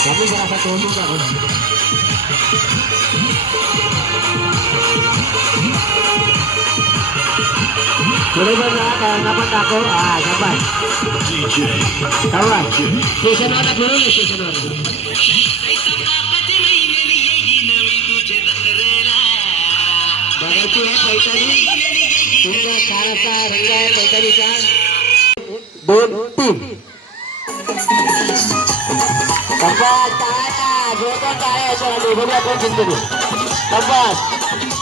कमी जरा असा तोंडून टाकून पुढे पण जा त्यांना पण दाखव हा शाबास शाबास स्टेशनवर फिरवलं स्टेशनवर बघायची आहे पैठणी सुंदर छान असा रंग आहे पैठणीचा दोन तीन कपास टाळ्या जोरदार टाळ्या याच्या दोघं आपण जिंकतो कपास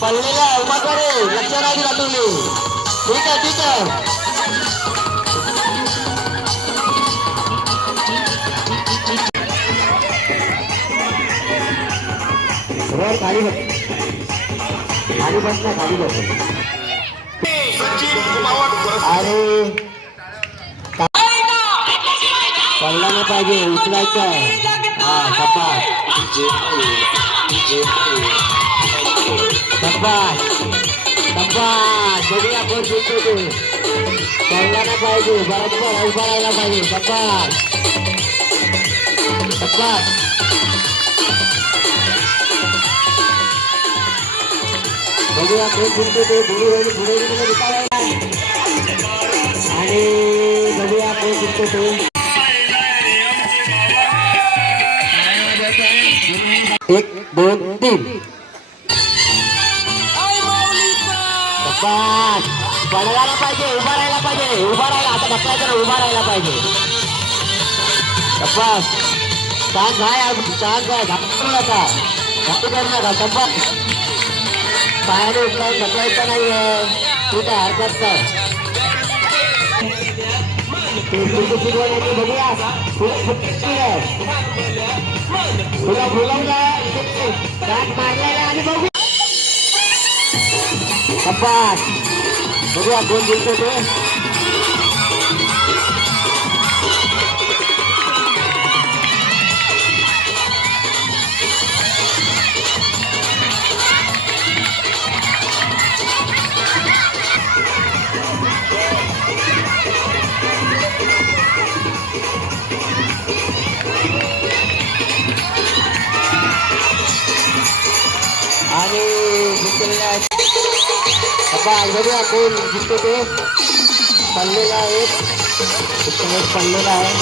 पडलेला उभा करे लक्ष नाही दिला तुम्ही ठीक आहे ठीक आहे वर खाली बस खाली बस ना खाली बस अरे पडला नाही पाहिजे उचलायचं आहे. हा कपास कपास कपास बघूया कोण जिंकतो ते. पडला नाही पाहिजे बरोबर उभा पाहिजे. कपास कपास बघूया कोण जिंकतो ते. पुढे होईल पुढे आणि बघूया कोण जिंकतो ते. एक दोन तीन बस पाहिजे उभा राहायला पाहिजे उभा राहायला आता ढकलायचं तर उभा राहायला पाहिजे तपास चान्स आहे आज चान्स आहे घाबरू नका घाबरू करू नका संपत पायाने उठलाय ढकलायचं नाहीये ठीक आहे हरकत नाही बघूया तुला फुलवला दात मारलेला आणि बघू. बघूया कोण ते. बघूया कोण जिथे ते? पडलेला आहे. इकडे पडलेला आहे.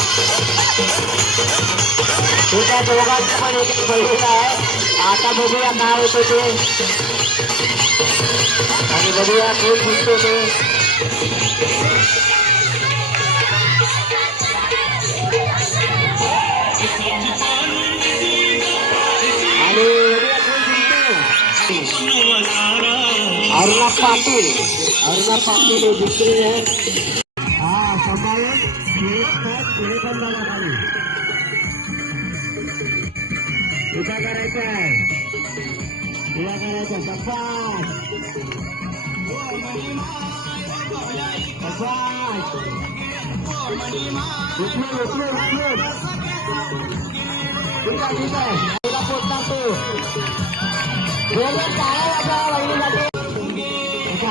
ठीक आहे दोघांचं पण एक पडलेलं आहे. आता बघूया काय होतं ते. आणि बघूया कोण जिंकतो ते. पाटील. अरुणा पाटील हे दुसरी आहे हा सकाळी उभा करायचा आहे. उभा करायचा सपाट. सपाट. ठीक आहे ठीक आहे. टाकायचा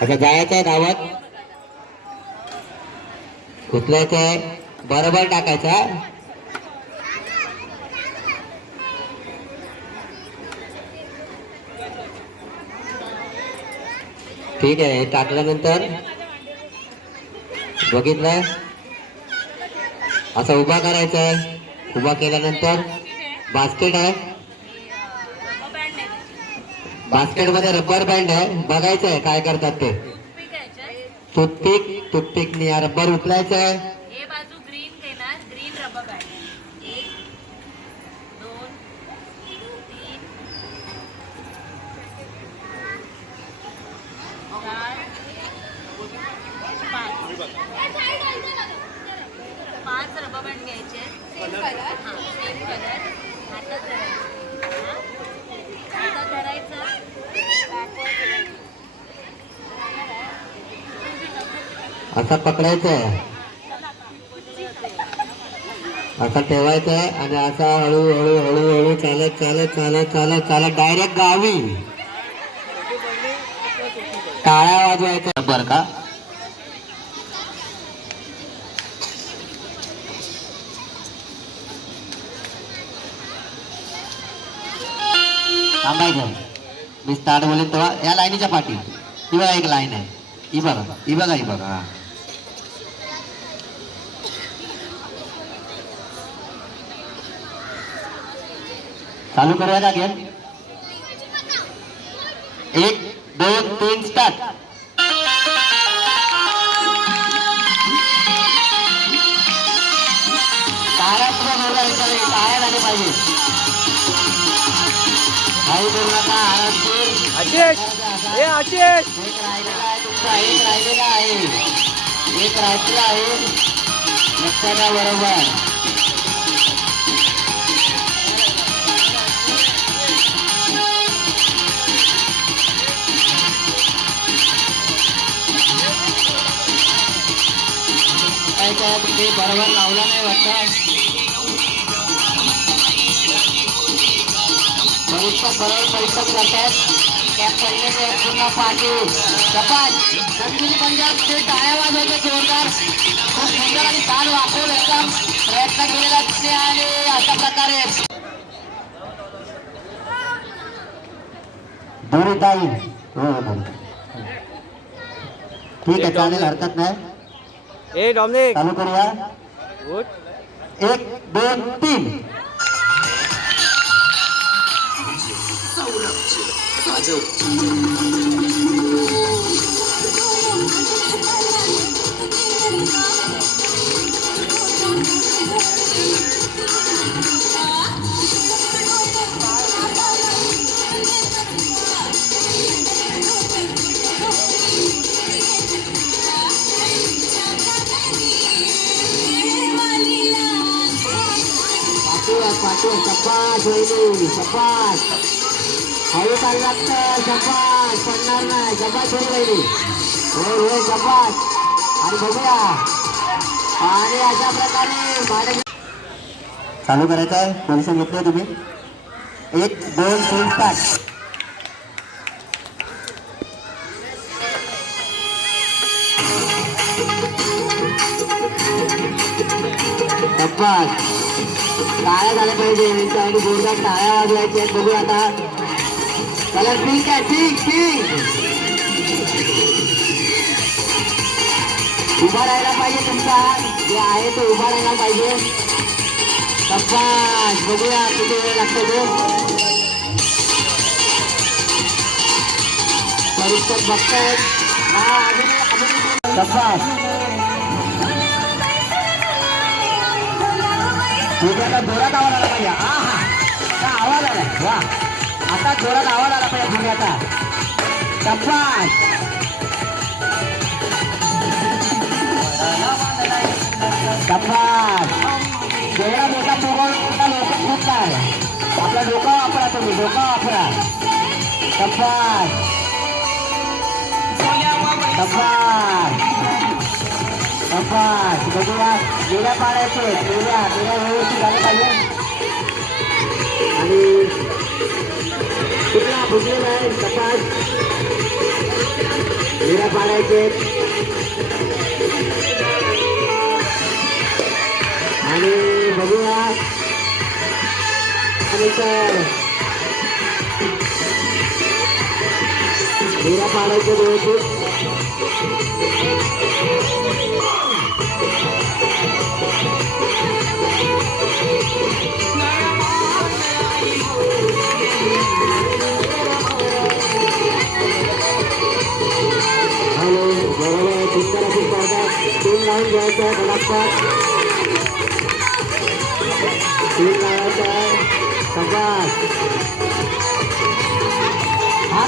आता जायचं नावात धावत उचलायचं आहे बरोबर टाकायचा ठीक आहे टाकल्यानंतर बघितलं? असं उभा करायचा आहे. उभा केल्यानंतर बास्केट आहे. बास्केटमध्ये रबर बँड आहे. बघायचं आहे काय करतात ते. टूथपिक टूथपिकनी हा रबर उचलायचं आहे हे बाजू ग्रीन घेणार ग्रीन रबर बँड एक दोन तीन चार पाच पाच घ्यायचे सेम कलर हां सेम कलर हातात धरायचं हातात धरायचं बॅकवर्ड असं पकडायचं आहे आणि असा हळूहळू हळूहळू चालत चालत चालत चालत चालत. डायरेक्ट गावी. टाळ्या वाजवायचा. बरं का? थांबायचं मी स्टार्ट बोलेन तेव्हा. या लाईनीच्या पाठी ही बघा एक लाईन आहे. ही बघा. ही बघा ही बघा. हा. चालू करूया का गेम? एक दोन तीन स्टार्ट टाळ्या सुद्धा जोरदार विचारले टाळ्या पाहिजे आशिष हे आशिष. एक राहिलेला आहे तुमचा एक राहिलेला आहे बरोबर काय काय बरोबर लावला नाही वाटतं. परीक्षक बरोबर परीक्षक करतात कॅप पडलेले आहेत पुन्हा पाटील कपाट नंदिनी पंजाब ते टाळ्या वाजवते जोरदार. खूप सुंदर आणि छान वापरून एकदम प्रयत्न केलेला दिसते आणि अशा प्रकारे. दोरी ताई. हो हो. ठीक आहे चालेल हरकत नाही. ए डॉमिनिक. चालू करूया. एक दोन तीन. หาเจ้าฝบ้ากด้วยกลัานบ้าน हळू काय लागतं सपाट पडणार नाही. सपाट होईल राहिली. होय होय सपाट आणि बघूया. आणि अशा प्रकारे भाडे चालू करायचं आहे. पोझिशन घेतलंय तुम्ही. एक दोन तीन स्टार्ट सपाट टाळ्या झाल्या पाहिजे. आणि जोरदार टाळ्या वाजवायच्या आहेत. बघू आता. कलर पिंक आहे पिंक पिंक उभा राहायला पाहिजे तुमचा जे आहे तो उभा राहायला पाहिजे सपाट बघूया किती वेळ लागतो तो परीक्षक बघतायत हा अजून अजून सपाट ठीक आहे आता जोरात आवाज आला पाहिजे हा हा आता आवाज आला वा आता जोरात आवाज आला पाहिजे पुढे आता शब्बास जेवढा मोठा मोबाईल तेवढा लोक खूप आहे आपला डोका वापरा तुम्ही डोका वापरा. शब्बास शब्बास तपास बघूया गेल्या पाण्याचे गेल्या गेल्या व्यवस्थित झालं पाहिजे. फुटलेला आहे तपास गेल्या पाण्याचे आणि बघूया. आणि तर गेल्या पाडायचे व्यवस्थित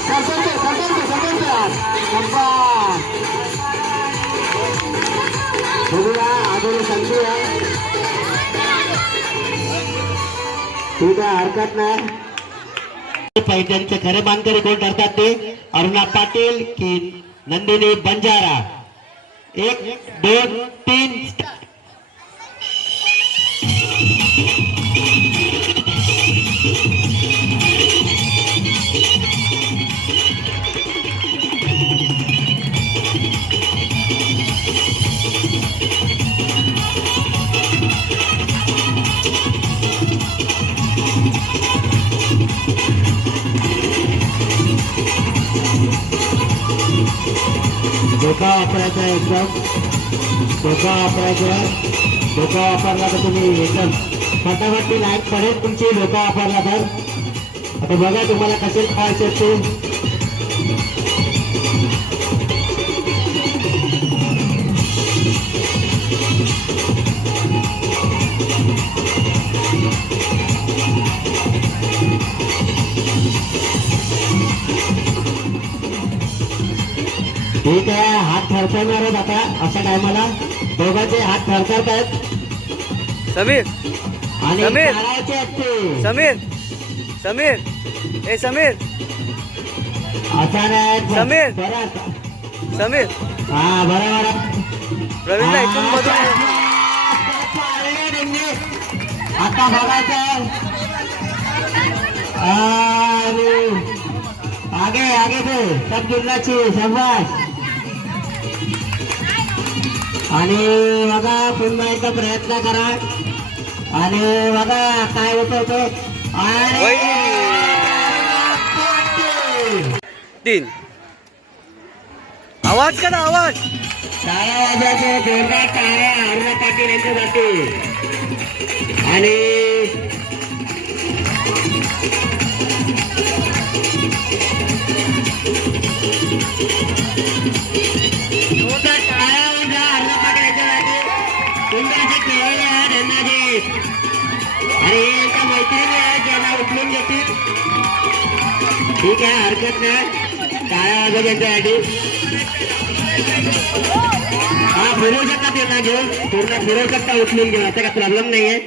हात सरकवते सरकवते सरकवते बघूया हरकत नाही पैठणचे खरे मानकरी कोण ठरतात ते अरुणा पाटील की नंदिनी बंजारा एक दोन तीन वापरायचा आहे एकदम. धोका वापरायचा धोका वापरला तर तुम्ही एकदम फटाफट ती लाइट पडेल तुमची धोका वापरला तर. आता बघा तुम्हाला कसे पाहायचे ते. ठीक आहे हात थरथरणार आहेत आता अशा टायमाला. दोघांचे हात थरथरत आहेत समीर आणि समीर. समीर समीर. ए समीर. असा नाही समीर. समीर. हा बरोबर प्रवीणला इथून मधून आता बघायचं. आगे आगे ते सब गिरणाची शाबास. आणि बघा पुन्हा एकदा प्रयत्न करा. आणि बघा काय होतं आणि तीन. आवाज करा आवाज. टाळ्या वाजवायचे जोरदार टाळ्या अरुणा पाटील यांच्यासाठी आणि जोरदार यांच्यासाठी सुंदर असे खेळले आहेत धन्नाजी आणि हे एका मैत्रिणी आहेत ज्यांना उचलून घेतील ठीक आहे हरकत नाही. टाळ्या वाजवा त्यांच्यासाठी हा फिरवू शकता त्यांना घेऊन. पूर्ण फिरवू शकता उचलून घेऊन. असं काही प्रॉब्लेम नाही आहे